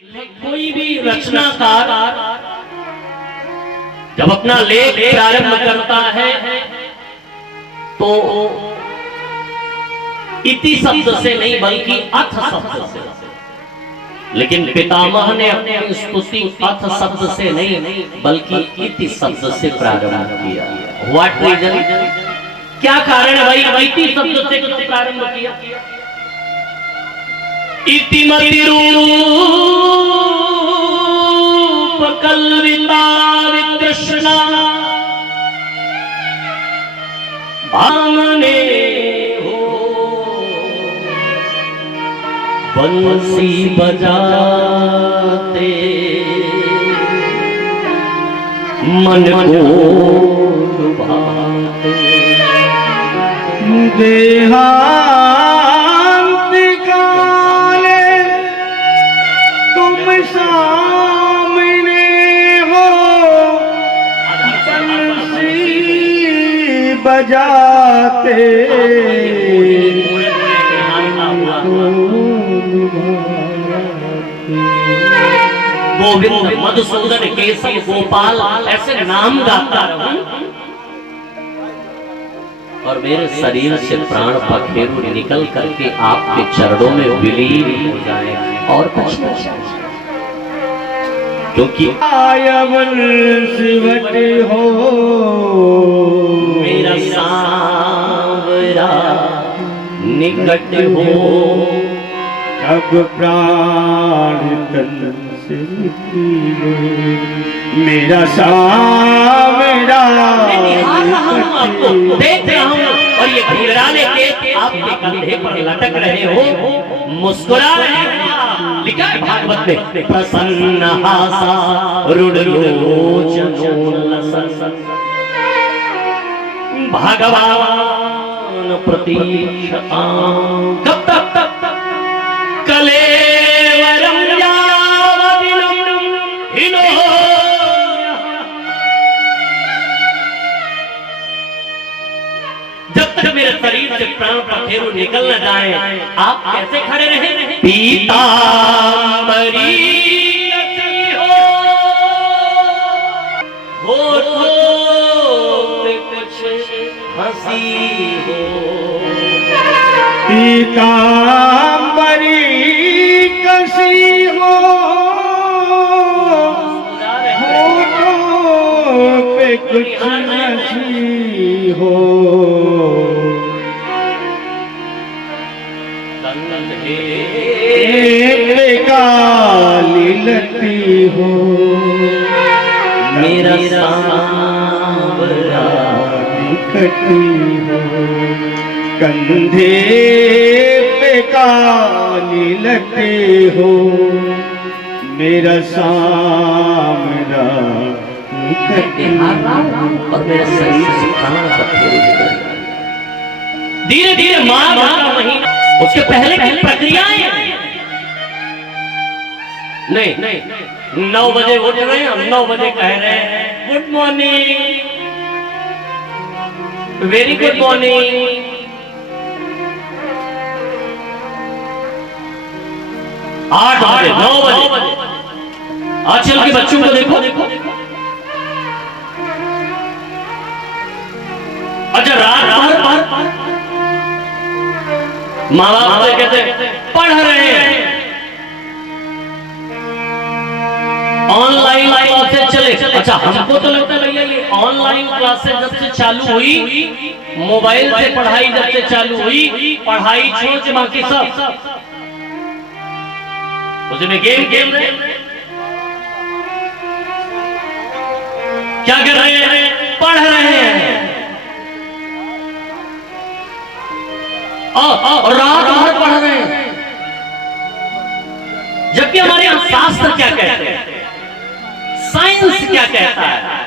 कोई भी रचनाकार जब अपना लेख प्रारंभ करता है तो इति शब्द से नहीं बल्कि अथ शब्द से, लेकिन पितामह ने अपनी स्तुति अथ शब्द से नहीं बल्कि इति शब्द से प्रारंभ किया। व्हाट रीजन, क्या कारण है भाई इति शब्द से क्यों प्रारंभ किया? इतिमति रूप कल्विता वितृष्णा भामने हो बंसी बजाते मन को लुभाते देहा बजाते गोविंद मधुसूदन केशव गोपाल ऐसे नाम गाता रहूं और मेरे शरीर से प्राण पखेरु निकल करके आपके चरणों में विलीन हो जाए और कुछ नहीं, क्योंकि आयवन सिवट हो मेरा सांवरा निकट हो अब प्राण तन से निकले मेरा सांवरा देख रहा हूँ और ये घुंघराले के आपके कंधे पर लटक रहे हो, मुस्कुरा रहे हो। लिखा है भागवत में प्रसन्न हासा रुडलोचनो लसन भगवान प्रतीक्षता कब तक कलेवरम यावदिनं हिनो। जब तक मेरे शरीर से प्राण पखेरु निकल न जाए आप कैसे खड़े रहे? पीतांबरी हो पे कुछ हंसी हो, पीतांबरी कसी हो पे कुछ हंसी हो, काली लती हो मेरा सांवरा निकटी हो, कंधे पे काली लती हो मेरा सांवरा निकटी और मेरे शरीर से प्राण पखेरु निकल जाए। धीरे धीरे माँ का महीना, उसके पहले की प्रक्रियाएं नहीं 9 बजे उठ रहे हैं, हम 9 बजे कह रहे हैं good morning, very good morning. 8 बजे 9 बजे आजकल के बच्चों को देखो। अच्छा रात भर माँ बाप से कहते पढ़ रहे हैं, ऑनलाइन क्लासेस चले। अच्छा हमको तो लगता है भैया ये ऑनलाइन क्लासेस जब से चालू हुई, मोबाइल से पढ़ाई जब से चालू हुई, पढ़ाई छोड़ बाकी सब उसमें गेम रहे। क्या कर रहे हैं? पढ़ रहे हैं और रात भर पढ़ रहे हैं। जबकि हमारे यहाँ शास्त्र क्या कहते हैं, साइंस क्या कहता है,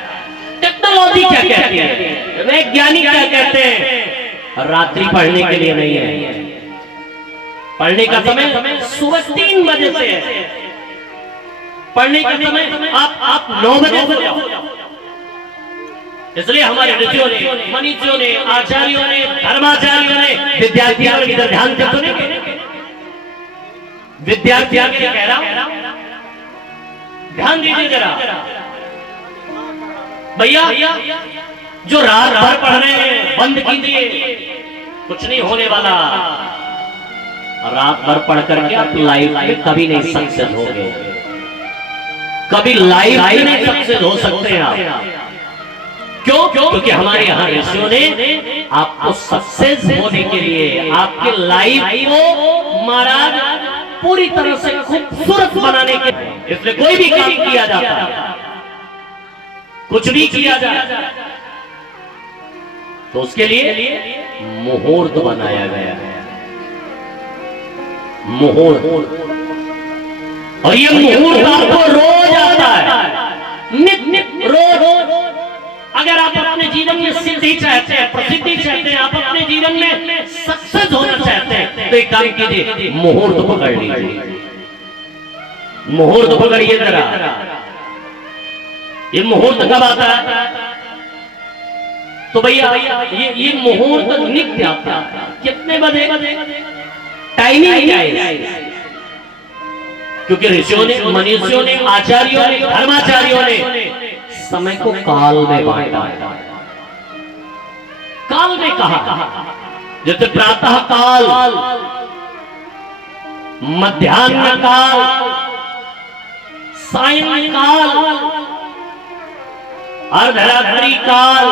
टेक्नोलॉजी क्या कहती है, वैज्ञानिक क्या कहते हैं, रात्रि पढ़ने के लिए नहीं है। पढ़ने का समय सुबह 3 बजे से है, पढ़ने का समय आप 9 बजे से जाओ। इसलिए हमारे ऋषियों ने, मनीषियों ने, आचार्यों ने, धर्माचार्यों ने विद्यार्थियों पर इधर ध्यान देते नहीं। विद्यार्थियों के कह रहा हूं ध्यान दीजिए जरा भैया, जो रात भर पढ़ रहे हैं बंद कीजिए, कुछ नहीं होने वाला। रात भर पढ़ करके आप लाइफ में कभी नहीं सक्सेस हो गए, कभी लाइफ में नहीं सक्सेस हो सकते हैं आप। क्यों? क्योंकि हमारे यहाँ ऋषियों ने आपको सक्सेस होने के लिए आपके लाइफ को महाराज पूरी तरह से खूबसूरत बनाने के, इसलिए कोई भी काम किया जाता है, कुछ भी किया जाए तो उसके लिए मुहूर्त बनाया गया है, मुहूर्त। और ये मुहूर्त आपको रोज आता है, नित्य रोज। अगर आप अपने जीवन में सिद्धि चाहते हैं, प्रसिद्धि चाहते हैं, आप अपने जीवन में सक्सेस होना चाहते हैं, तो एक काम कीजिए, मुहूर्त पकड़ लीजिए, मुहूर्त पकड़िए जरा। ये मुहूर्त कब आता है? तो भैया ये मुहूर्त नित्य आता है। कितने बजे? टाइमिंग क्या है? क्योंकि ऋषियों ने, मनुष्यों ने, आचार्यों ने, धर्माचार्यों ने समय को काल में बांटा, काल में कहा, जैसे प्रातः काल, मध्याह्न काल, सायं काल, अर्धरात्रि काल।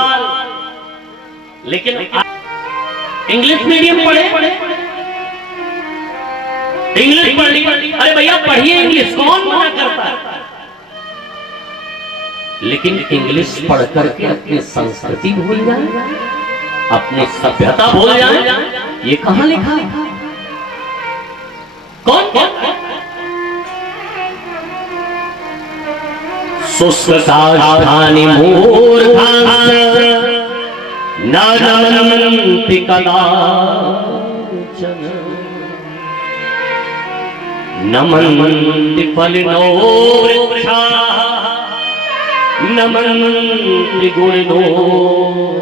लेकिन इंग्लिश मीडियम पढ़े, इंग्लिश पढ़ी, अरे भैया पढ़िए इंग्लिश, कौन मना करता है? लेकिन इंग्लिश पढ़ करके अपनी संस्कृति भूल जाए, अपनी सभ्यता भूल जाए, ये कहां लिखा है? कौन? सुस्काष्ठानि मूर्धांश्च न नमन्ति कदाचन, नमन्ति फलिनो वृक्षाः नमन्ति गुणिनो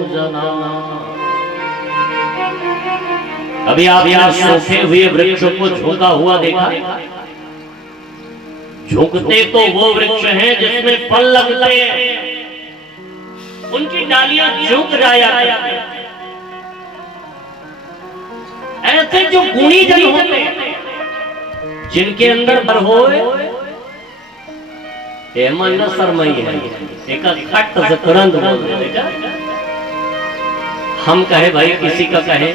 जनाः। अभी आप यहाँ सूखे हुए वृक्ष को झुका हुआ देखा? झुकते तो वो वृक्ष हैं जिसमें फल लगते हैं, उनकी डालियां झुक जाया करती। ऐसे जो गुणी जन होते हैं, जिनके अंदर बर होए मन न शर्माई है, एक खट से तुरंत बोल देगा। हम कहे भाई, किसी का कहे,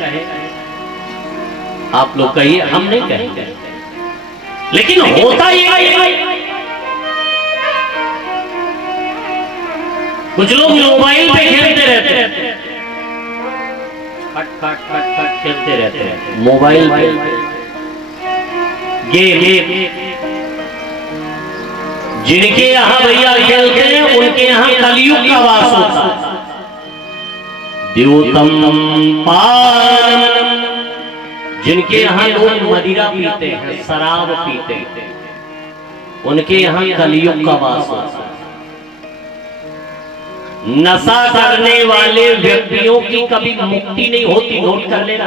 आप लोग कहिए, हम नहीं कहेंगे। लेकिन होता ये, कुछ लोग मोबाइल पे खेलते रहते हैं, खट खट खट खट खेलते रहते हैं मोबाइल पे गेम। जिनके यहाँ भैया खेलते हैं, उनके यहाँ कलयुग का वास होता है। द्यूतम पानम, जिनके यहाँ लोग मदिरा पीते हैं, शराब पीते हैं, उनके यहाँ कलयुग का वास होता है। नशा करने वाले व्यक्तियों की कभी मुक्ति नहीं होती, नोट कर लेना।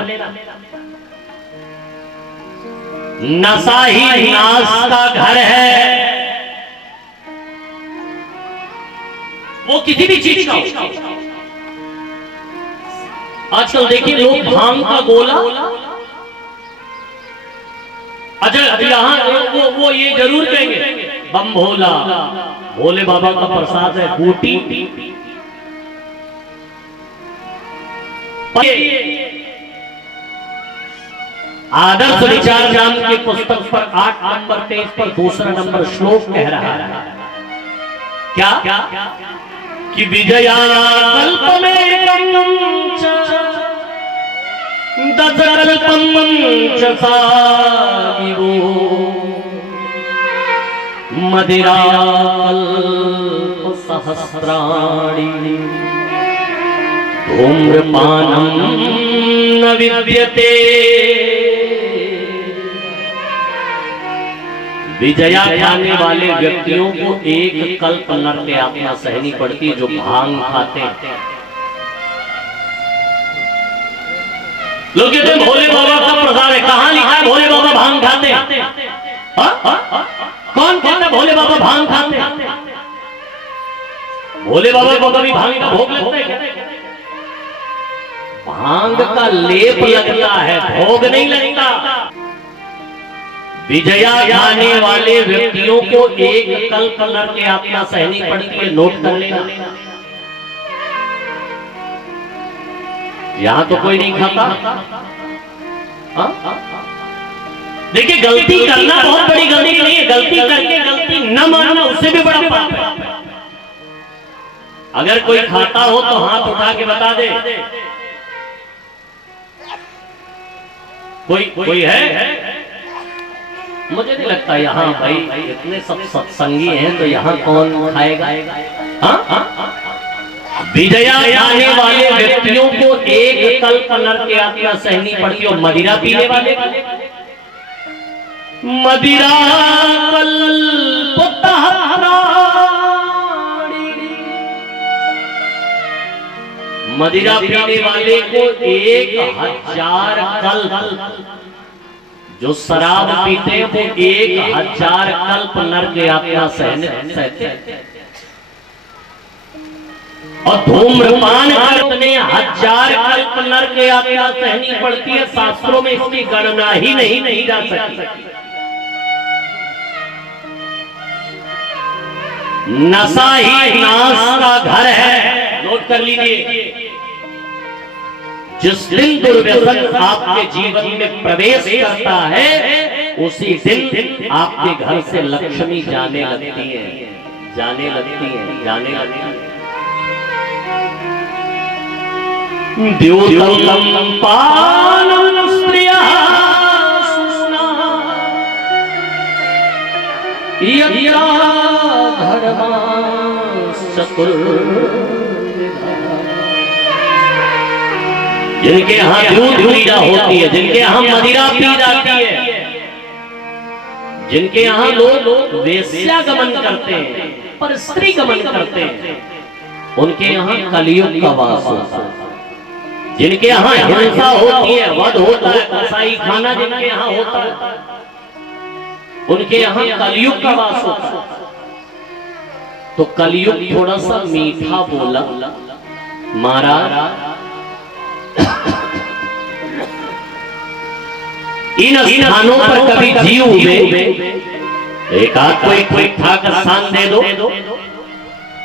नशा ही नाश का घर है, वो किसी भी चीज का। आजकल देखिए लोग भांग का गोला, अच्छा यहाँ वो ये जरूर कहेंगे बम भोला, भोले बाबा का प्रसाद है, बूटी। आदर्श विचार नाम की पुस्तक पर 8 नंबर पेज पर दूसरा नंबर श्लोक कह रहा है क्या? कि विजया कल्पमेकं च दशकल्पं च सागिरो मदिरा कल्प सहस्राणि धूम्रपानं न विद्यते। विजया पाने वाले व्यक्तियों को एक कल्प नरक यातना सहनी पड़ती है, जो भांग खाते हैं। लोग कहते हैं भोले बाबा का प्रसाद है, कहां लिखा है भोले बाबा भांग खाते हैं? कौन कहता भोले बाबा भांग खाते हैं? भोले बाबा को कभी भांग का भोग लगता है? भांग का लेप लगता है, भोग नहीं लगता। विजया गाने वाले व्यक्तियों को एक कल्प नर के आत्मा सहनी पड़ती है, नोट कर लेना। यहां तो कोई नहीं खाता। देखिए, गलती करना बहुत बड़ी गलती नहीं है, गलती करके गलती न मानना उससे भी बड़ा पाप है। अगर कोई खाता हो तो हाथ उठा के बता दे। कोई है? मुझे नहीं लगता यहाँ भाई इतने सब सत्संगी हैं, तो यहाँ कौन खाएगा? हाँ? विजया गाने वाले व्यक्तियों को एक कल्प नर के आत्मा सहनी पड़ती है। और मदिरा पीने वाले मदिरा मदिरा पीने वाले को 1000 कल्प, जो शराब पीते हैं वो 1000 कल्प नर के आत्मा सहते, और धूम्रपान करने 1000 कल्प नर के आत्मा सहनी पड़ती है। शास्त्रों में इसकी गणना ही नहीं जा सकती। नशा ही नाश का घर है, नोट कर लीजिए। जिस दिन दुर्व्यसन आपके जीवन में प्रवेश करता है, उसी दिन आपके घर से लक्ष्मी जाने लगती है। द्योतम पानम स्त्रिया जिनके यहाँ दूध पूजा होती है, जिनके यहाँ मदिरा पी जाती है, जिनके यहाँ लोग वेश्यागमन करते हैं, पर स्त्री गमन करते हैं, उनके यहाँ कलियुग का वास होता है। जिनके यहाँ हिंसा होती है, वध होता है, कसाई खाना जिनके यहाँ होता है, उनके यहाँ कलियुग का वास होता है। तो कलियुग थोड़ा सा मीठा बोला, महाराज इन स्थानों पर कभी जीव हुए, एक आध को एक ठीक ठाक स्थान दे दो।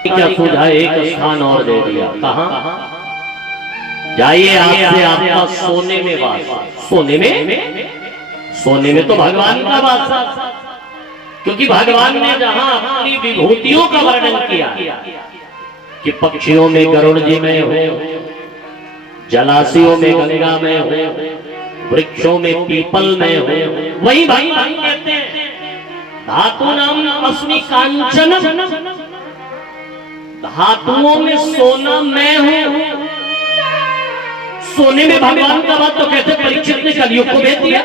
क्या सूझा? एक स्थान और दे दिया। कहां? जाइए, आपसे आपका सोने में वास। सोने में तो भगवान का वास, क्योंकि भगवान ने जहां अपनी विभूतियों का वर्णन किया कि पक्षियों में गरुड़ जी में हो, जलाशयों में गंगा में हो, वृक्षों में पीपल में हो, वही भाई कहते हैं धातु नाम अस्मि कांचन, धातुओं में सोना मैं हूं। सोने में भगवान का बात तो कहते परीक्षित ने कलियुग को भेज दिया।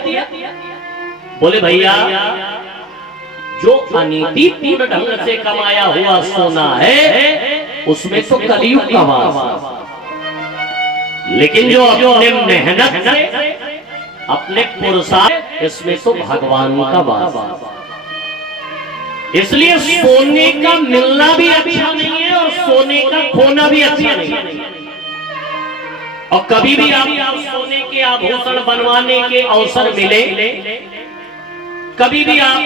बोले भैया, जो अनीतिपूर्ण ढंग से कमाया हुआ सोना है उसमें तो कलियुग का वास, लेकिन जो अपने मेहनत से, अपने पुरुषार्थ, इसमें तो भगवान का वास। इसलिए सोने का मिलना भी अच्छा नहीं है और सोने का खोना भी अच्छा नहीं है। और कभी भी आप सोने के आभूषण बनवाने के अवसर मिले, कभी भी आप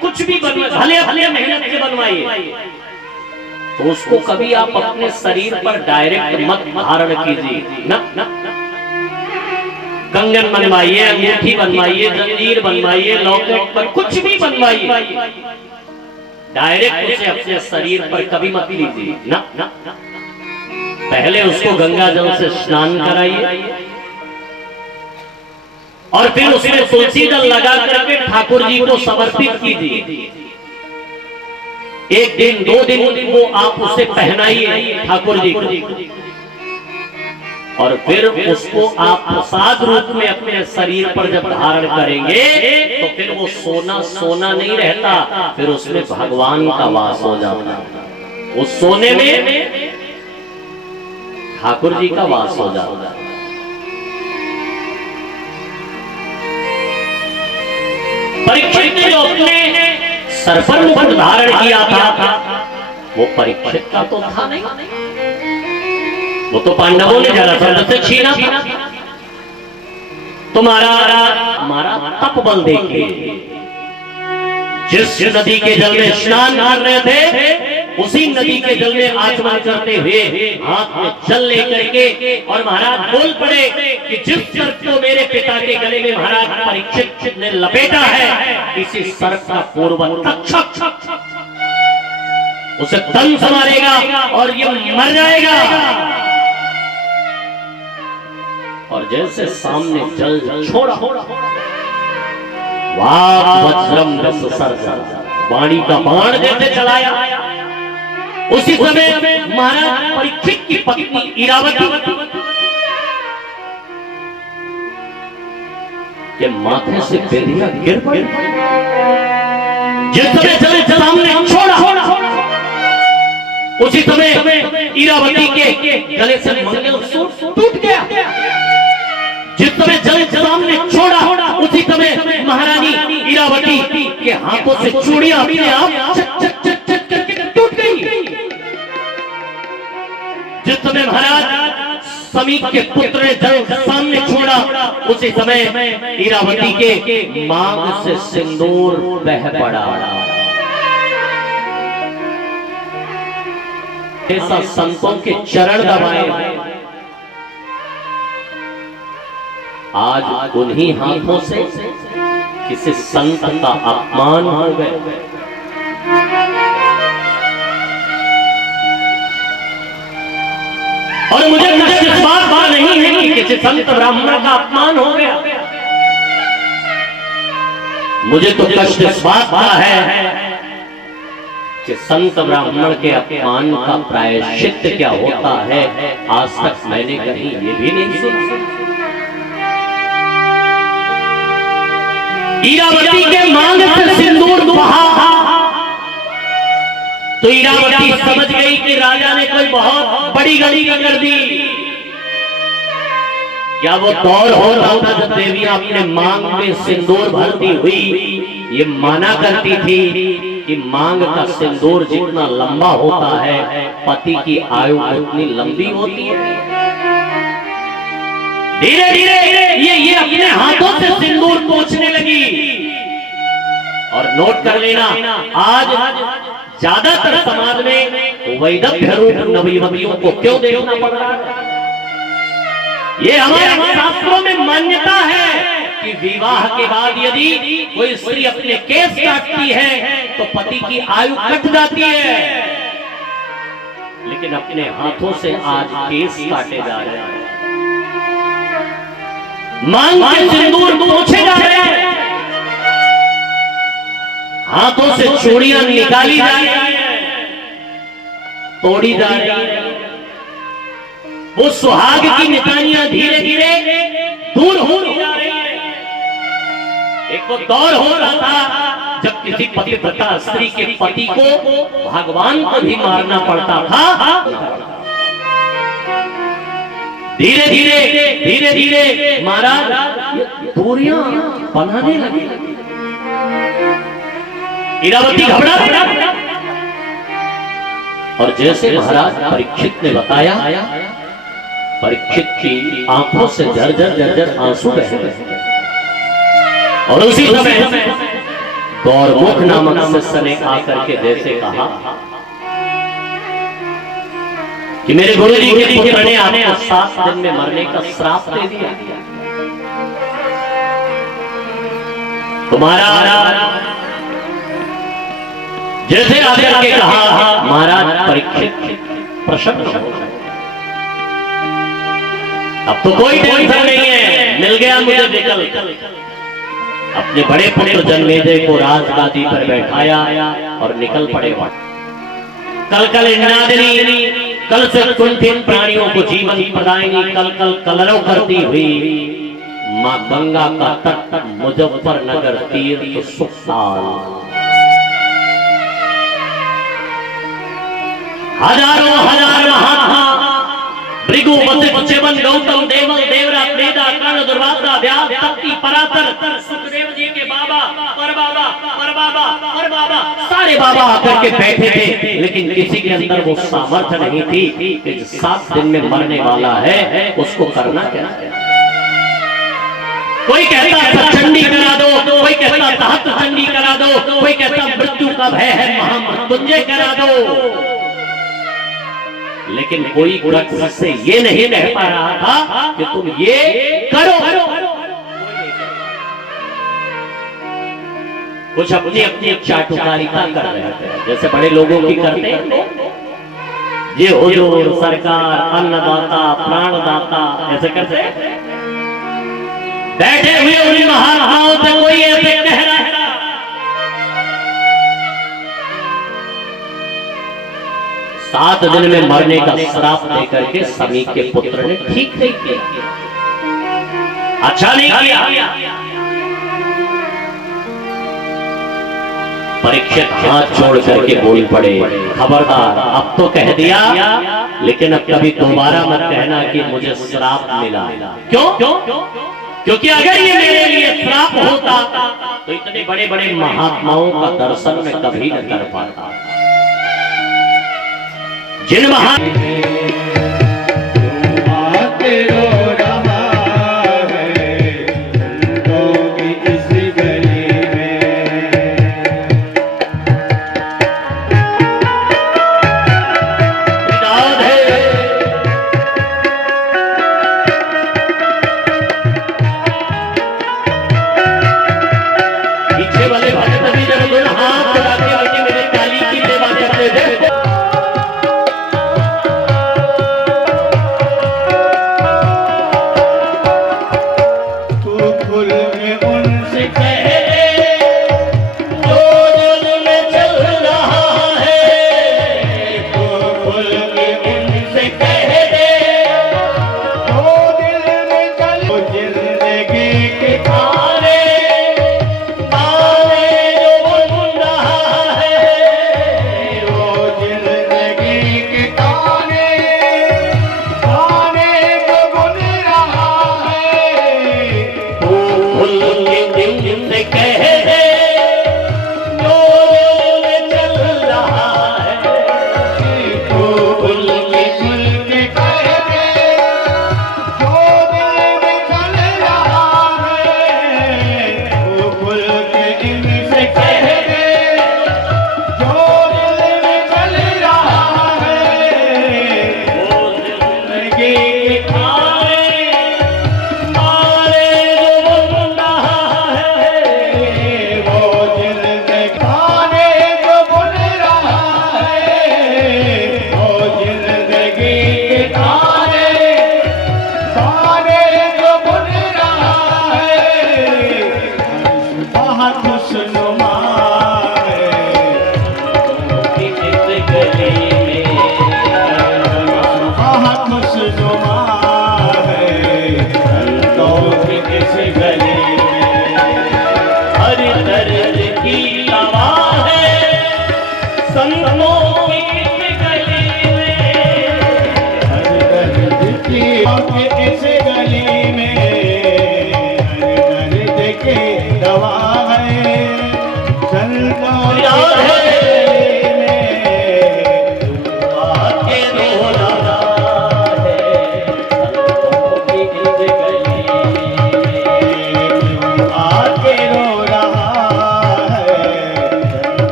कुछ भी बनवाइए, भले भले मेहनत से बनवाइए, तो उसको कभी आप अपने शरीर पर डायरेक्ट मत धारण कीजिए। न कंगन बनवाइए, अंगूठी बनवाइए, जंजीर बनवाइए, लॉकेट पर कुछ भी बनवाइए, डायरेक्ट उसे अपने शरीर पर कभी मत लीजिए। न पहले उसको गंगा जल से स्नान कराइए और फिर उसमें तुलसी जल लगा करके ठाकुर जी को समर्पित कीजिए। एक दिन 2 दिन वो आप उसे पहनाइए ठाकुर जी को, और फिर उसको आप प्रसाद रूप में अपने शरीर पर जब धारण करेंगे तो फिर वो सोना सोना नहीं रहता, फिर उसमें भगवान का वास हो जाता है। उस सोने में ठाकुर जी का वास हो जाता है। परीक्षित ने जो अपने सर पर मुकुट धारण किया था वो परीक्षित का तो था नहीं, वो तो पांडवों ने जरासंध से छीना था। तुम्हारा हमारा तपबल देखिए, जिस नदी के जल में स्नान कर रहे थे उसी नदी के जल में आचमन करते हुए हाथ में जल लेकर के और महाराज बोल पड़े कि जिस सर्प को मेरे पिता के गले में महाराज परीक्षित ने लपेटा है, इसी सर्प का पूर्वज तक्षक उसे दंश मारेगा और ये मर जाएगा। और जैसे सामने जल छोड़ा, वाह वज्रम रससर्ग, वाणी का बाण जैसे चलाया। उसी समय महाराज परीक्षित की पत्नी इरावती के माथे से बेरिया गिर पड़ी। जिस समय जल सामने छोड़ा, उसी समय इरावती के गले से मंगलसूत्र टूट गया। जिस समय जल सामने छोड़ा, उसी समय महारानी इरावती के हाथों से चूड़ियां अपने आप चक चक चक चक करके टूट गई। जिस समय महाराज समीप के पुत्र ने जल सामने छोड़ा, उसी समय इरावती के मांग से सिंदूर बह पड़ा। ऐसा संतों के चरण दबाए, आज उन्हीं हाथों से किसी संत का अपमान हो गया। और मुझे कष्ट इस बात का नहीं है कि किसी संत ब्राह्मण का अपमान हो गया, मुझे तो कष्ट इस बात का है कि संत ब्राह्मण के अपमान का प्रायश्चित क्या होता है, आज तक मैंने कहीं ये भी नहीं सुना। इरावती के मांग से सिंदूर बहा तो इरावती समझ गई कि राजा ने कोई बहुत बड़ी गलती कर दी। क्या वो दौर हो रहा था जब देवियां अपने मांग में सिंदूर भरती हुई ये माना करती थी कि मांग का सिंदूर जितना लंबा होता है पति की आयु उतनी लंबी होती है। धीरे धीरे ये अपने हाथों से सिंदूर पोंछने लगी। और नोट कर लेना, आज ज्यादातर समाज में वैदव्य रूप नवयुवतियों को क्यों देखना पड़ रहा है? ये हमारे शास्त्रों में मान्यता है कि विवाह के बाद यदि कोई स्त्री अपने केस काटती है तो पति की आयु कट जाती है, लेकिन अपने हाथों से आज केस काटे जा रहे हैं, मांग के सिंदूर पोंछे जा रहे हैं, हाथों से चूड़ियां निकाली जा रही है, तोड़ी जा रही है। वो सुहाग की निशानियां धीरे धीरे दूर हो जा रही है। एक वो दौर हो रहा था जब किसी पतिव्रता स्त्री के पति को भगवान को भी मारना पड़ता था। धीरे धीरे महाराज दूरियां बनाने लगे। इरावती घबरा और जैसे महाराज परीक्षित ने बताया, परीक्षित की आंखों से झरझर आंसू बह रहे। और उसी समय गौरमुख नामक शिष्य ने आकर के जैसे कहा कि मेरे गुरुजी के पुत्र ने आपको 7 दिन में मरने का श्राप दे दिया। तुम्हारा जैसे आकर के कहा, महाराज परीक्षित प्रसन्न हो गए। अब तो कोई टेंशन नहीं है, मिल गया मुझे विकल्प। अपने बड़े पुत्र जन्मेजय को राजगादी पर बैठाया और निकल पड़े। कल कल इंद्रादिनी, कल से कुंठित प्राणियों को जीवन प्रदायिनी, कल कल कलरव करती हुई मां गंगा का तट मुजफ्फरनगर तीर्थ सुखसाल। हजारों हजार महात्मा भृगु, वशिष्ठ, च्यवन, गौतम, देवल, देवरा, प्रेदा, कर्ण, दुर्वासा, व्यास, तप्ती, पराशर, सुखदेव जी के बाबा, परबा, बाबा और बाबा और बाबा, सारे बाबा आकर के बैठे थे, लेकिन किसी के अंदर वो सामर्थ्य नहीं थी कि 7 दिन में मरने वाला है, उसको करना क्या। कोई कहता सचंडी करा दो, कोई कहता तहत चंडी करा दो, कोई कहता मृत्यु का भय है महामृत्युंजय करा दो, लेकिन कोई गुरु से ये नहीं कह पा रहा था कि तुम ये करो। कुछ अपनी अपनी चाटुकारिता कर रहे थे, जैसे बड़े लोगों की करते हैं, ये हुजूर सरकार अन्नदाता प्राणदाता ऐसे करते हैं। बैठे हुए उन्हीं महानुभावों से कोई ऐसे कह रहा है, 7 दिन में मरने का श्राप देकर के समी के पुत्र ने ठीक नहीं किया, अच्छा नहीं किया। परीक्षित हाथ छोड़ करके बोल पड़े, खबरदार अब तो कह दिया, लेकिन अब कभी दोबारा मत कहना कि मुझे श्राप मिला। क्यों? क्योंकि अगर ये मेरे लिए श्राप होता तो इतने बड़े बड़े महात्माओं का दर्शन मैं कभी न कर पाता। जिन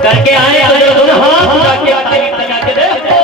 करके आए हाथ लगा के देखो।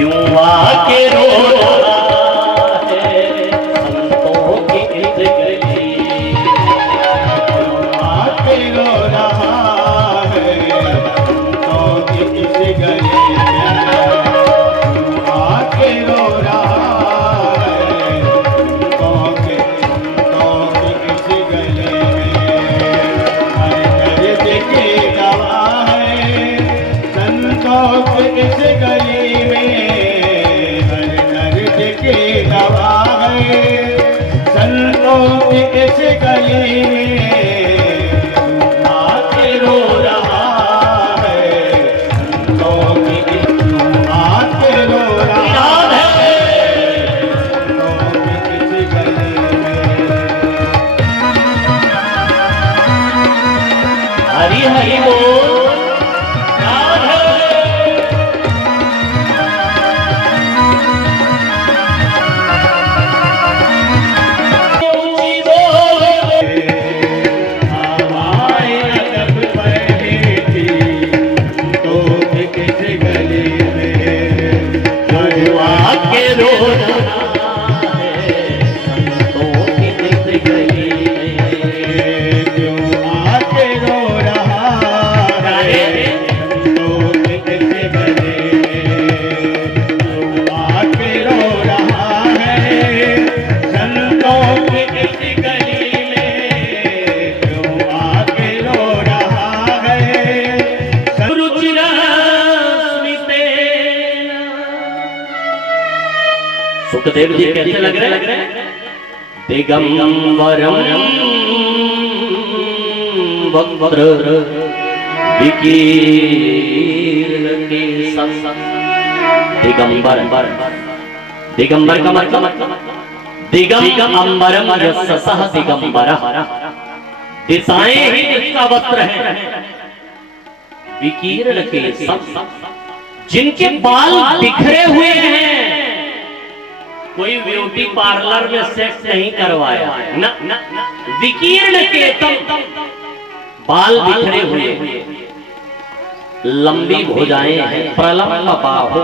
क्यों आके रो रहा है संतों की इस गली, क्यों आके रो रहा है संतों की इस गली में, क्यों आके रो रहा है संतों की इस गली में। हर दर्द की दवा है संतों की इस गली में, हर दर्द की दवा है संतों की इस गली में। क्यों आके रो रहा है संतों की क्यों आके रो रहा है संतों की इस गली में। हरि हरि बोल याद है। ऊंची बोल हवाएं अदब बहे थी संतों की इस गली में। क्यों आके रो रहा है संतों की इस गली में, क्यों आके रो रहा है संतों की इस गली में। क्यों आके रो रहा है संतों की इस गली में। क्यों आके रो रहा है रुचिरा स्मितेन। सुखदेव जी कैसे लग रहे हैं? दिगंबरम वक्त्र विकीर्ण केशम। दिगंबर, दिगंबर का मतलब दिगंबरम यस्य सः दिगंबरः, दिशाएं ही इसका वस्त्र है। विकीर्ण केशम, जिनके बाल बिखरे हुए हैं, कोई ब्यूटी पार्लर में सेक्स नहीं करवाया न, विकीर्ण केशम, बाल बिखरे हुए, लंबी भुजाएं हैं, प्रलंब बाहु,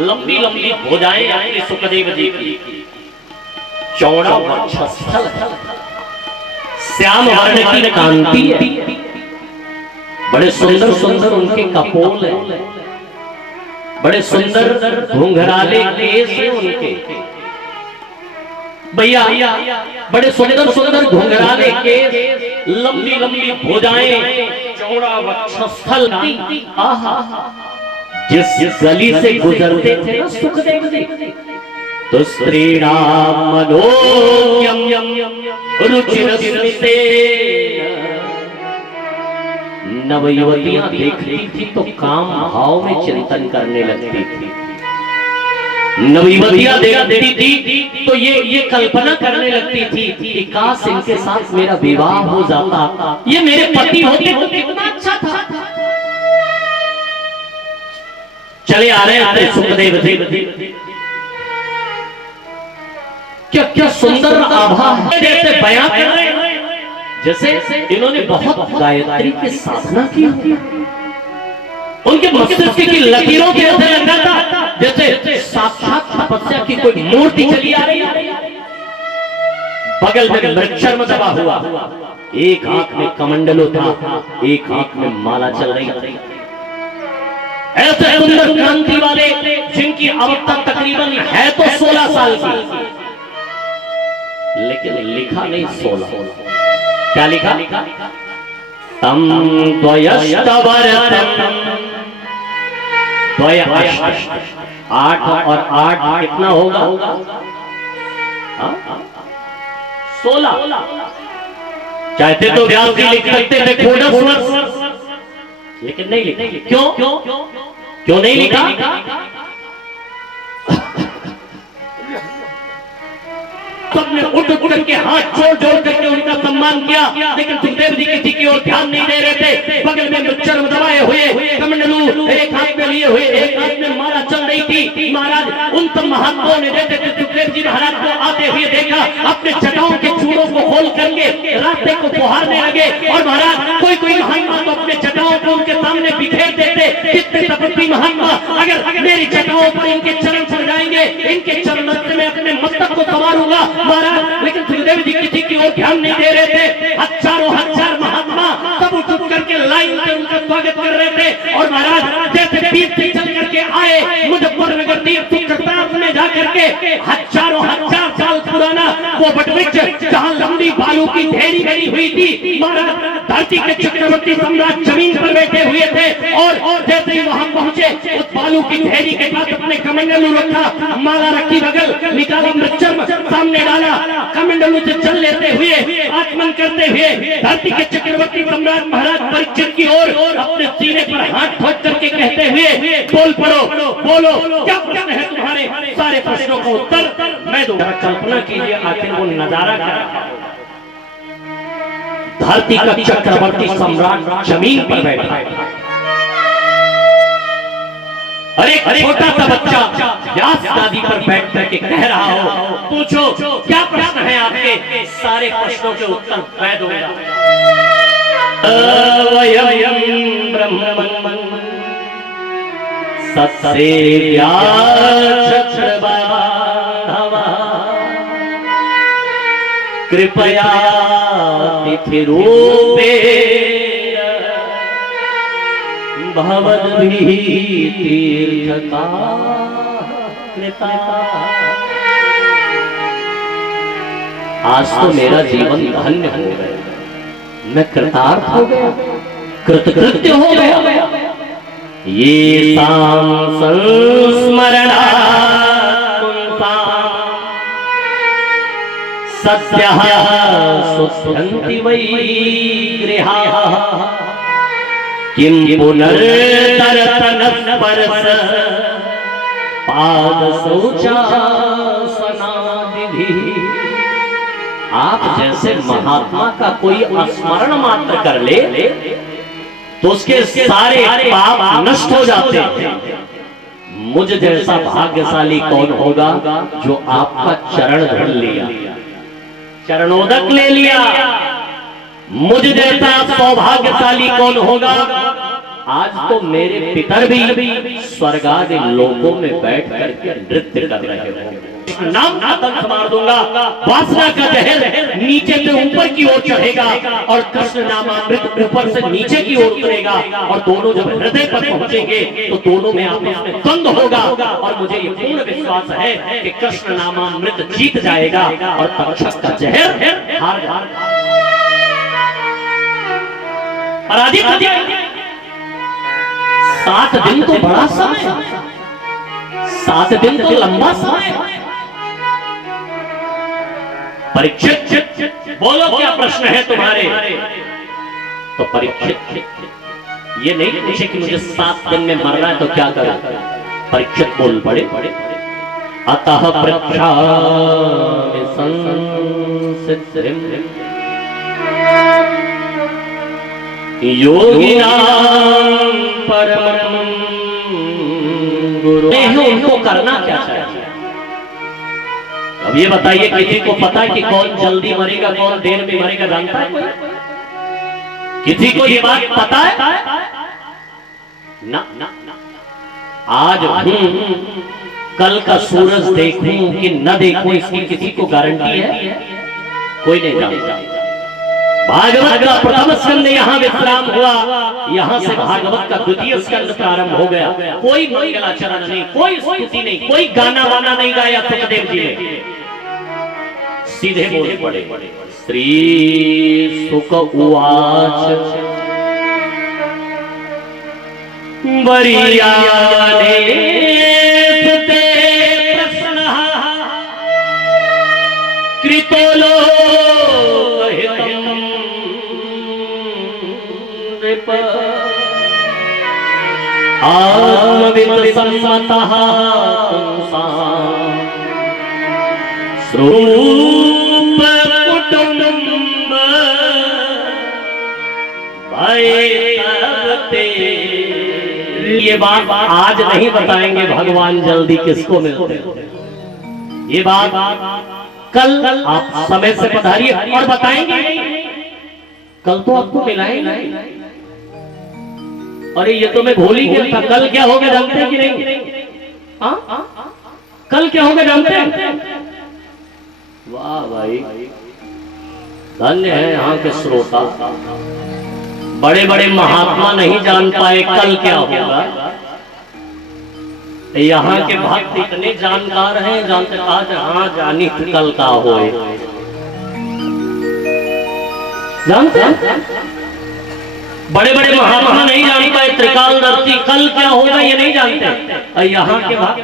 लंबी लंबी भुजाएं हैं सुखदेव जी की, चौड़ा वक्षस्थल, श्याम वर्ण की कांति है, बड़े सुंदर सुंदर उनके कपोल हैं, बड़े सुंदर घुंघराले केस हैं उनके भैया, बड़े सुंदर सुंदर घुंघराले केस, लंबी लंबी भुजाएं, चौड़ा वक्षस्थल। आहा, जिस गली से गुजरते थे ना सुखदेव जी, तो स्त्रीणाम मनोज्ञम रुचिरस्मिते, नवयुवतियां देखती थी तो काम भाव में चिंतन करने लगती थी। नवयुवतियां देखती थी तो ये कल्पना करने लगती थी कि काश इनके साथ मेरा विवाह हो जाता, ये मेरे पति होते तो कितना अच्छा था। चले आ रहे हैं सुखदेव जी, क्या क्या सुंदर आभा है, जैसे बयां कर रहे हैं, जैसे इन्होंने बहुत गायत्री की साधना की, उनके मस्तिष्क की लकीरों के ऐसे लग रहा था जैसे साक्षात तपस्या की कोई मूर्ति चली आ रही है। बगल में मृक्षर दबा हुआ, एक हाथ में कमंडलो था, एक हाथ में माला चल रही थी। ऐसे सुंदर क्रांति वाले जिनकी अवस्था तकरीबन है तो 16 साल की, लेकिन लिखा नहीं 16। क्या लिखा? तम द्वयस्तवरतम, द्वय 8 और 8 कितना होगा? 16। चाहते तो व्यास जी लिख सकते थे कोडस वर्ष, लेकिन नहीं लिखा। क्यों नहीं लिखा? सबने उठ के हाथ जोड़ करके उनका सम्मान किया, लेकिन सुखदेव जी किसी की ओर ध्यान नहीं दे रहे थे। बगल में मृक्षर दबाए हुए, कमंडलू एक हाथ में लिए हुए, एक हाथ में माला चल रही थी। महाराज उन सब महात्माओं ने जैसे सुखदेव जी महाराज को आते हुए देखा, अपने जटाओं के चूड़ों को खोल करके रास्ते को पुहारने लगे। और महाराज कोई महात्मा तो अपने जटाओं को उनके सामने बिखेर देते कि देखते तपस्वी महात्मा अगर मेरी जटाओं पर इनके चरण चढ़ जाएंगे, इनके चरण में अपने मस्तक को संवारूंगा महाराज। लेकिन सुखदेव जी किसी की ओर ध्यान नहीं दे रहे थे। हजारों हजार महात्मा सब उठ करके लाइन से उनका स्वागत कर रहे थे। और महाराज जैसे बीच से चल करके आए मुजफ्फरनगर तीर्थ में जाकर के हजारों हजार साल पुराना वो वटवृक्ष जहां लंबी बालू की ढेरी बनी हुई थी, महाराज धरती के चक्रवर्ती सम्राट जमीन पर बैठे हुए थे। और जैसे ही वहां पहुंचे उस बालू की ढेरी के पास अपने कमंडलू रखा, माला रखी बगल, निकाला मृतचर्म सामने डाला, कमंडलू से चल लेते हुए आचमन करते हुए धरती के चक्रवर्ती सम्राट महाराज परीक्षित की ओर अपने सीने पर हाथ ठोक करके कहते हुए बोल पड़ो, बोलो क्या प्रश्न है तुम्हारे? सारे प्रश्नों का उत्तर मैं दूंगा। कल्पना कीजिए आखिर वो नजारा क्या है। धरती का चक्रवर्ती सम्राट जमीन पर बैठा है। अरे छोटा सा बच्चा व्यास गादी पर बैठ करके कह रहा हो, पूछो क्या प्रश्न है आपके? सारे प्रश्नों के उत्तर मैं दूंगा। वयम् ब्रह्मन् सत्सेव्या कृपया तिथिरूपे भवद्भिः तीर्थका कृता। आज तो मेरा जीवन धन्य हो गया, मैं कृतार्थ हो गया, कृतकृत्य हो गया। ये तां संस्मरणा सद्यः सुध्यन्ति वै गृहाः किं पुनर्तरतनः परस पाद शौचासनादिभिः। आप जैसे महात्मा का कोई स्मरण मात्र कर ले तो उसके सारे पाप नष्ट हो जाते हैं। मुझ जैसा भाग्यशाली कौन होगा जो आपका चरण धर लिया, चरणोदक ले लिया। मुझ जैसा सौभाग्यशाली कौन होगा? आज तो मेरे पितर भी स्वर्गादि लोकों में बैठ करके नृत्य कर रहे हैं। नाम आतंक मार दूंगा, वासना का जहर नीचे से ऊपर की ओर चढ़ेगा और कृष्ण नामामृत ऊपर से नीचे की ओर उतरेगा और दोनों जब हृदय पर पहुंचेंगे तो दोनों में आपस में द्वंद्व होगा। और मुझे ये पूर्ण विश्वास है कि कृष्ण नामामृत जीत जाएगा और तक्षक का जहर हार जाएगा। पराजित 7 दिन तो बड़ा समय, 7 दिन तो लंबा समय। परीक्षित बोलो क्या प्रश्न है तुम्हारे? तो परीक्षित ये नहीं पूछे कि मुझे 7 दिन में मरना है तो क्या करूं। परीक्षित बोल पड़े, अतः प्रक्षामि संसिद्धिं योगिनां परमं गुरु। उनको करना क्या चाहिए? अब ये बताइए, किसी को पता है कि कौन जल्दी मरेगा कौन देर में मरेगा? जानता है कोई? किसी को ये बात पता है? ना ना आज कल का सूरज देखूं कि न देखूं इसकी किसी को गारंटी है? कोई नहीं जानता। भागवत का प्रथम स्कंद यहाँ विश्राम हुआ, यहाँ से भागवत का द्वितीय स्कंद प्रारंभ हो गया। कोई मंगलाचरण नहीं, कोई स्तुति नहीं, कोई गाना वाना नहीं गाया सुखदेव जी ने। सीधे बोल पड़े, श्री सुक उवाच वरीयाने सुते प्रश्नः कृतो लोहितं नृप आत्मवित् सम्मतः स्वरूप कुटुम्ब भयते। ये बात आज नहीं बताएंगे भगवान जल्दी किसको मिलते हैं। ये बात कल आप समय से पधारिए और बताएंगे। कल तो आपको मिलाएंगे अरे ये तो मैं भूल ही गया था, कल क्या हो गया जानते हैं कि नहीं? हाँ, कल क्या हो गया जानते हैं? वाह भाई, धन्य है यहाँ के श्रोता, बड़े बड़े महात्मा नहीं जान पाए कल क्या होगा। यहाँ के भक्त इतने जानकार हैं, जानते आज हाँ जानी कल का होए, जानते हैं? बड़े बड़े महात्मा नहीं जान पाए त्रिकालदर्शी कल क्या होगा ये नहीं जानते। यहाँ के भक्त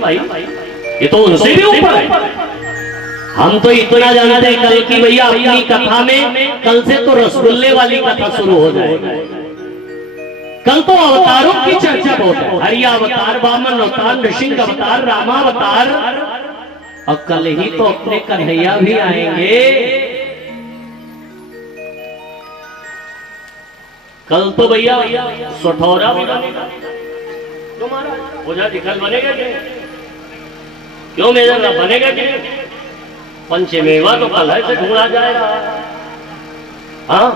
भाई, ये तो उनसे भी ऊपर है। हम तो इतना जानते हैं कल की भैया अपनी कथा में कल से तो रसगुल्ले वाली कथा शुरू हो जाएगी। कल तो अवतारों की चर्चा बहुत है, हरि अवतार, वामन अवतार, नृसिंह अवतार, रामावतार, और कल ही तो अपने कन्हैया भी आएंगे। कल तो भैया सठौरा भी बनेगा, तुम्हारा ओझा जी कल बनेगा क्यों मेरा बनेगा कि पंचमेवा तो कल है से ढूंढा जाएगा। हाँ,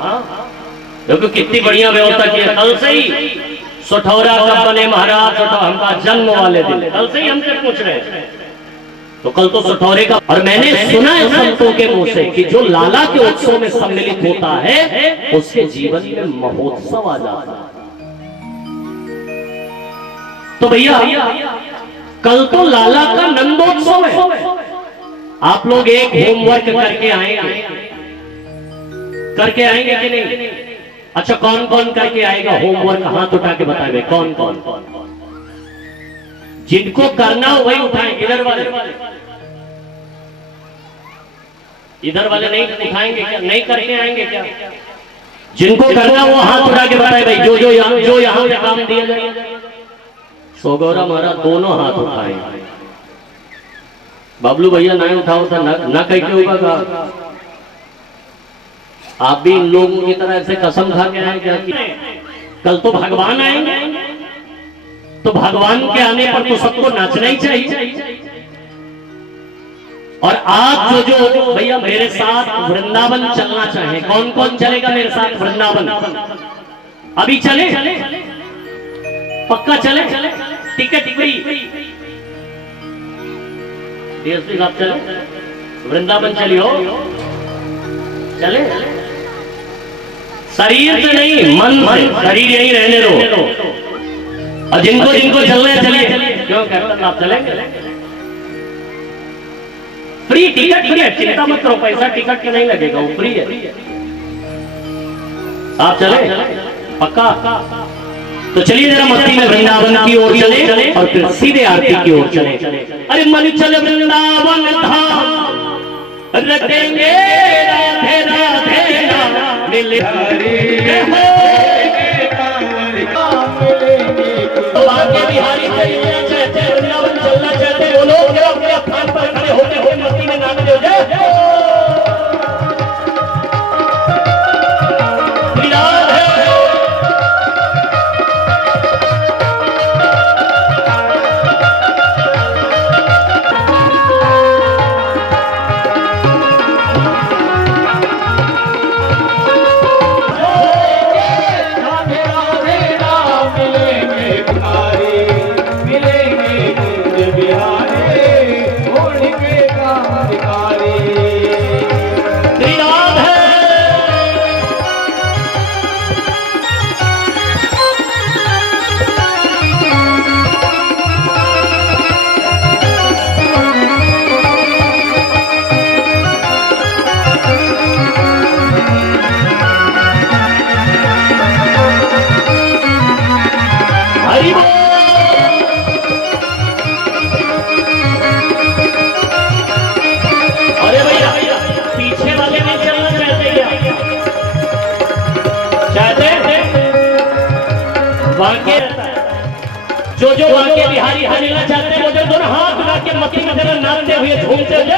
क्योंकि कितनी बढ़िया व्यवस्था की है, कल से ही सठौरा कब बने महाराज, हमका जन्म वाले दिन, कल से ही हमसे पूछ रहे हैं। तो कल तो सठौरे का, और मैंने सुना है संतों के मुंह से कि जो लाला के उत्सव में सम्मिलित होता है उसके जीवन में महोत्सव आ जाता है। तो भैया कल तो लाला का नंदोत्सव है। आप लोग एक होमवर्क करके आएंगे कि नहीं? अच्छा, कौन कौन करके आएगा होमवर्क? हाथ उठा के बताए कौन कौन। जिनको करना हो वही उठाएं। इधर वाले नहीं उठाएंगे क्या? नहीं करके आएंगे क्या? जिनको करना वो हाथ उठा के बताए भाई, जो यहाँ पे काम दिया जाए। सोगौरा महाराज दोनों हाथ उठाए, बबलू भैया नहीं उठाओ था ना कह के होगा। आप भी इन लोगों की तरह ऐसे कसम खा के आए क्या कि कल तो भगवान आएंगे, तो भगवान के आने पर तो सबको नाचना ही चाहिए। और आज जो भैया मेरे साथ वृंदावन चलना चाहे, कौन कौन चलेगा मेरे साथ वृंदावन? अभी चले? पक्का चले? टिकट डीएसपी साहब चले वृंदावन, चलियो चले। शरीर से नहीं, मन से, शरीर यहीं रहने दो। और जिनको जिनको चलना है चलिए। क्यों कहते आप चलेंगे? फ्री टिकट है, चिंता मत करो, पैसा टिकट के नहीं लगेगा, वो फ्री है। आप चले पक्का? तो चलिए जरा मस्ती में वृंदावन की ओर चले और फिर सीधे आरती की ओर चले। अरे मन चल वृंदावन धाम, रटेंगे राधे राधे नाम मिले तो आगे बिहारी चाहते वृंदावन चलना चाहते वो लोग जो अपने स्थान पर खड़े होते हुए मस्ती में नाम ले जाए। जो वाक्य बिहारी हरिला चाहते हैं वो जो दोनों हाथ उठा के मस्ती में जरा नाचते हुए झूमते हुए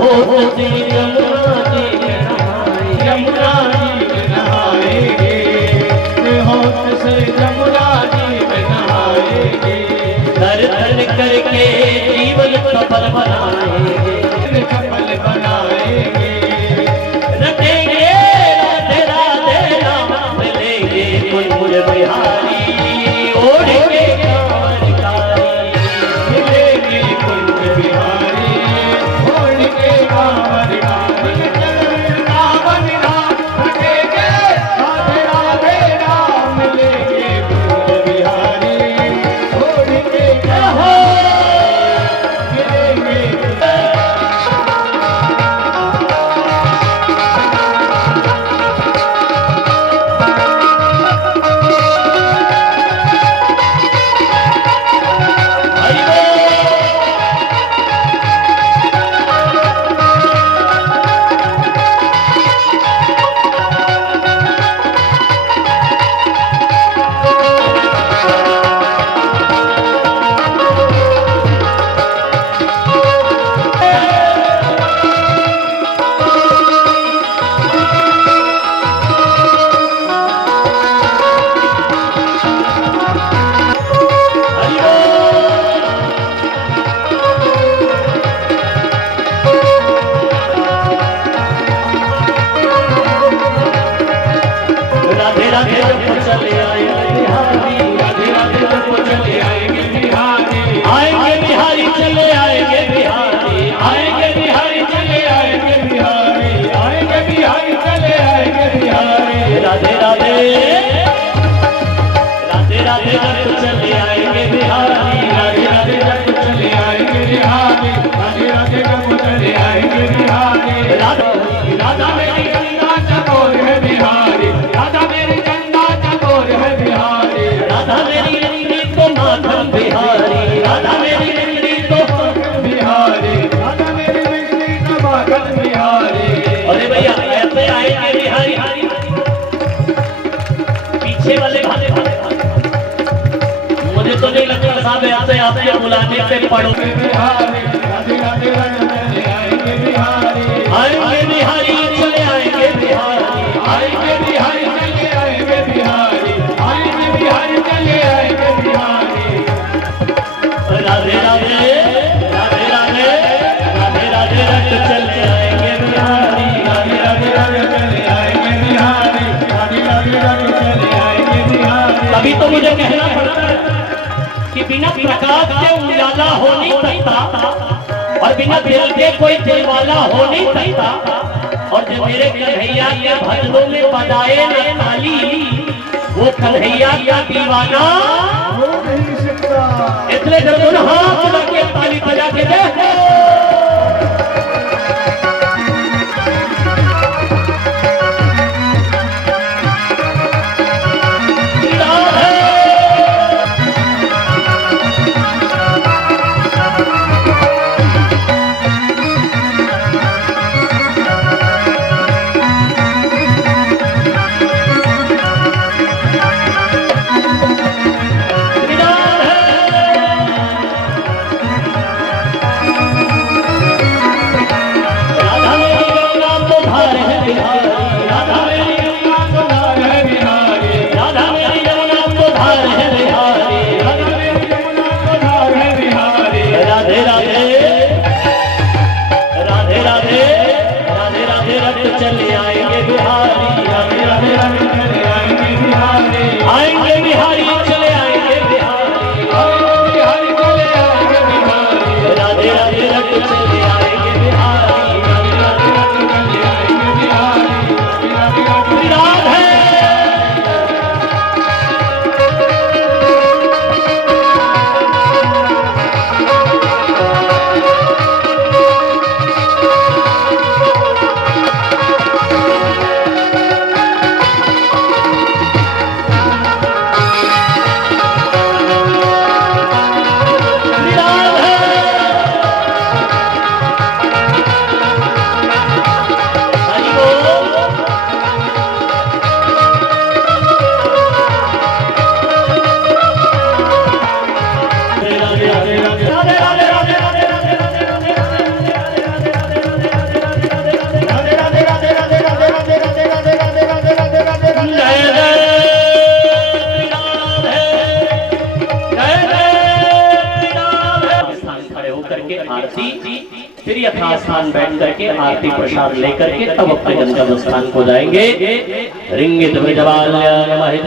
होठ से यमुना जी में नहाएंगे, यमुना जी में नहाएंगे, होठ से यमुना जी में नहाएंगे, दर्शन करके जीवन सफल बनाएंगे, सफल बनाएंगे, रटेंगे राधे राधे नाम मिलेंगे कुंज बिहारी, ओढ़ेंगे कांवर कारी, मिलेंगे कुंज बिहारी, ओढ़ के कांवर कारी, कांवर राम रटेंगे, राधे राधे राम मिलेंगे कुंज बिहारी, ओढ़ के कांवर मिलेंगे। राधे राधे जब चले आएंगे बिहारी, राधे राधे जब चले आएंगे बिहारी, आएंगे बिहारी, चले आएंगे बिहारी, आएंगे बिहारी, चले आएंगे बिहारी, आएंगे बिहारी, चले आएंगे बिहारी, राधे राधे राधे राधे जब चले आएंगे बिहारी, राधे राधे जब चले आएंगे बिहारी, राधे राधे जब चले आएंगे बिहारी, राधा मेरी गंगा चकोर है बिहारी, राधा मेरी गंगा चकोर है बिहारी, राधा मेरी रंगी तो माधव बिहारी, राधा मेरी रंगी तो बिहारी, राधा मेरी बिजली का बादल बिहारी। अरे भैया ऐसे आएंगे बिहारी, पीछे वाले भाले भाले मुझे तो नहीं लगता साहब ऐसे आपके बुलाने पे पड़ोगे बिहारी, राधे राधे रंग चले आएंगे बिहारी, आएंगे बिहारी, चले आएंगे बिहारी, आएंगे बिहारी, चले आएंगे बिहारी, आएंगे बिहारी, चले आएंगे बिहारी, राधे राधे राधे राधे राधे राधे रंग चले आएंगे बिहारी, राधे राधे रंग चले आएंगे बिहारी, राधे राधे रंग चले आएंगे बिहारी। तभी तो मुझे कहना पड़ता है कि बिना प्रकाश के उजाला हो नहीं सकता और बिना दिल के कोई दिलवाला हो नहीं सकता, और जो मेरे कन्हैया के भजनों में बजाए ना ताली, वो कन्हैया का दीवाना हो नहीं सकता। इसलिए जब उन हाथ लगे ताली बजा के दे यथा स्थान बैठ करके आरती प्रसाद लेकर के तब अपने गंतव्य स्थान को जाएंगे। रिंगित वृजवाल्य महित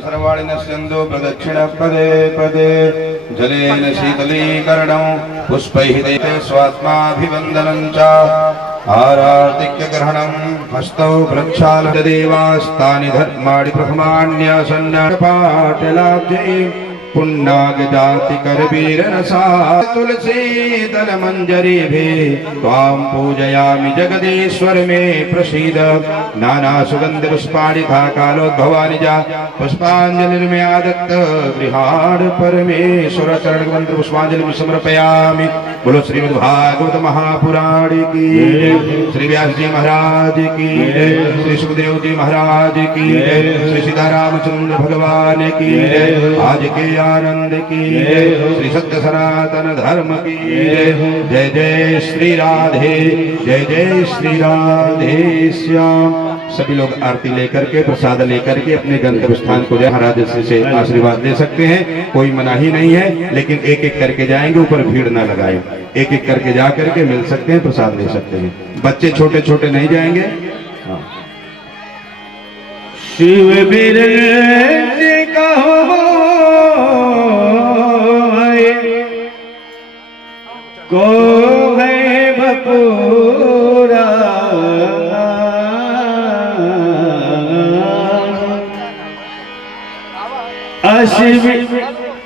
सर्वाणि नश्यन्तु प्रदक्षिण पदे पदे जलेन शीतलीकरणं पुष्पैः देते स्वात्माभिवन्दनं च आरातिक्यग्रहणं हस्तौ प्रक्षालदेवास्तानि धर्माणि प्रथमान्यसन्नपाटलाब्जै पुण्णाग जाति करवीर रसा तुलसी दल मंजरीभिः त्वां पूजयामि जगदीश्वर मे प्रसीद नाना सुगंध पुष्पाणि था कालोद्भवानि जा पुष्पांजलिर्मे आदत्त गृहाण परमेश्वर चरण मंत्र पुष्पांजलि समर्पयामि। बोलो श्रीमद् भागवत महापुराण की, श्री व्यास जी महाराज की, श्री सुखदेव जी महाराज की, श्री सीतारामचंद्र भगवान की, आज के आनंद की, श्री सत्य सनातन धर्म की, जय जय श्री राधे, जय जय श्री राधे श्याम। सभी लोग आरती लेकर के प्रसाद लेकर के अपने गंतव्य स्थान को जाए, महाराज से आशीर्वाद ले सकते हैं, कोई मनाही नहीं है, लेकिन एक एक करके जाएंगे, ऊपर भीड़ ना लगाए, एक एक करके जा करके मिल सकते हैं, प्रसाद ले सकते हैं। बच्चे छोटे छोटे नहीं जाएंगे। हाँ। शिव बिरज कहो को है बपूरा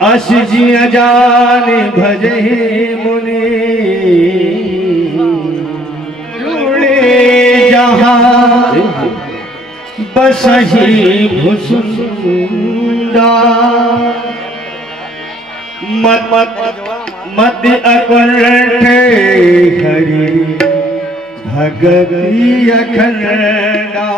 अस जिया जान भजहि मुनि जुड़े जहाँ बसहि भुसुंदा मत मत अकुंठ हरि भगति अखंडा।